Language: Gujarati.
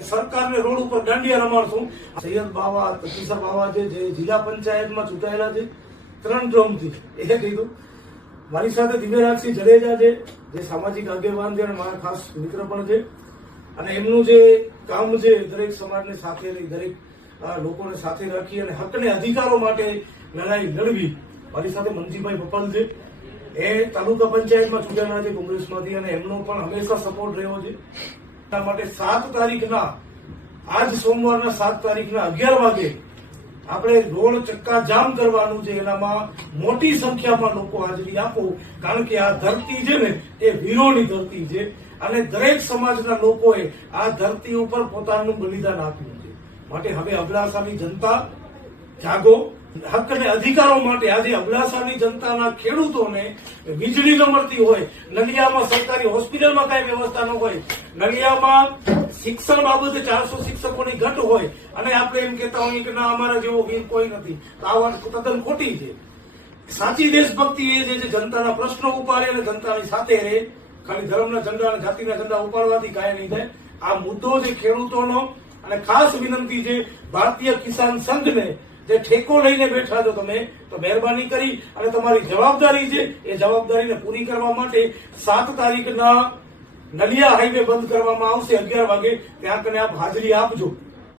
સરકારને રોડ ઉપર દાંડિયા રમાડશું. સૈયદ બાવા કિશોર બાવા છે જે જિલ્લા પંચાયતમાં ચૂંટાયેલા છે, ત્રણ ટર્મથી એ કીધું. મારી સાથે દિવ્યરાજસિંહ જડેજા છે, જે સામાજિક આગેવાન છે અને મારા ખાસ મિત્ર પણ છે. અને એમનું જે કામ છે, દરેક સમાજને સાથે લઈ, દરેક લોકોને સાથે રાખી અને હકને અધિકારો માટે લડાઈ લડવી. મારી સાથે મનજીભાઈ પપલ છે. એ તાલુકા પંચાયતમાં ચૂંટાયેલા છે કોંગ્રેસમાંથી અને એમનો પણ હંમેશા સપોર્ટ રહ્યો છે. એટલા માટે સાત તારીખના, આજ સોમવારના સાત તારીખના અગિયાર વાગે આપણે રોડ ચક્કા જામ કરવાનું છે. એનામાં મોટી સંખ્યામાં લોકો હાજરી આપો. કારણ કે આ ધરતી છે ને, એ વીરોની ધરતી છે. અને દરેક સમાજના લોકોએ આ ધરતી ઉપર પોતાનું બલિદાન આપ્યું છે. માટે હવે અબડાસાની જનતા જાગો હક અને અધિકારો માટે આજે અબડાસાની જનતાના ખેડૂતોને વીજળી ન મળતી હોય, નલિયામાં સરકારી હોસ્પિટલમાં કઈ વ્યવસ્થા ન હોય, નલિયામાં શિક્ષણ બાબતે ચારસો શિક્ષકોની ઘટ હોય, અને આપણે એમ કહેતા હોઈએ કે ના, અમારા જેવો કોઈ નથી. તો આ વાત તદ્દન ખોટી છે. સાચી દેશભક્તિ એ છે જે જનતાના પ્રશ્નો ઉપાડે અને જનતાની સાથે રહે. ખાલી ધર્મના ઝંડા અને જાતિના ઝંડા ઉપાડવાથી કાંઈ નહીં થાય. આ મુદ્દો જે ખેડૂતોનો, અને ખાસ વિનંતી છે, ભારતીય કિસાન સંઘને જે ઠેકો લઈને બેઠા છો તમે, તો મહેરબાની કરી અને તમારી જવાબદારી છે, એ જવાબદારીને પૂરી કરવા માટે સાત તારીખના નલિયા હાઈવે બંધ કરવામાં આવશે અગિયાર વાગે. ત્યાં કને આપ હાજરી આપજો.